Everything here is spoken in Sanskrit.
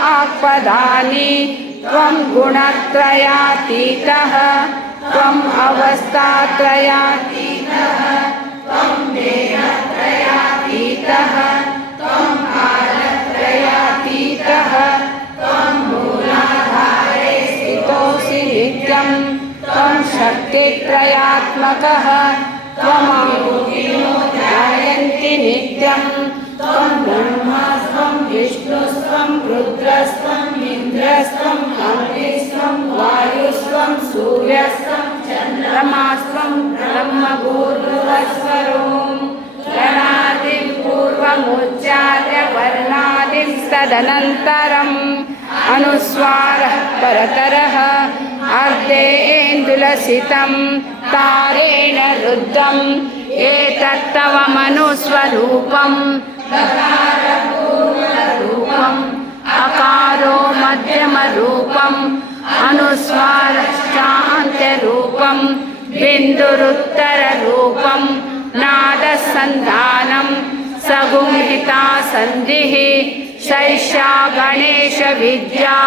वाक्पदानि त्वं गुणत्रयातीतः त्वम् अवस्थात्रयातीतः त्वं देहत्रयातीतः त्वं कालत्रयातीतः त्वं मूलाधारे स्थितोऽसि नित्यं त्वं शक्तित्रयात्मकः त्वमयोगिनो ध्यायन्ति नित्यं त्वं ब्रह्मस्त्वं विष्णुस्त्वं रुद्रस्त्वं इन्द्रस्त्वं अग्निस्त्वं वायुस्त्वं सूर्यस्त्वं चन्द्रमास्त्वं ब्रह्मभूर्भुवस्वरों गणादिं पूर्वमुच्चार्य वर्णादिं तदनन्तरम् अनुस्वारः परतरः अर्धेन्दुलसितं तारेण रुद्धम् एतत्तव मनुस्वरूपम् रूपम् अकारो मध्यमरूपम् अनुस्वारश्चान्त्यरूपम् बिन्दुरुत्तररूपम् नादसन्धानम् सगुंहिता सन्धिः सैषा गणेशविद्या।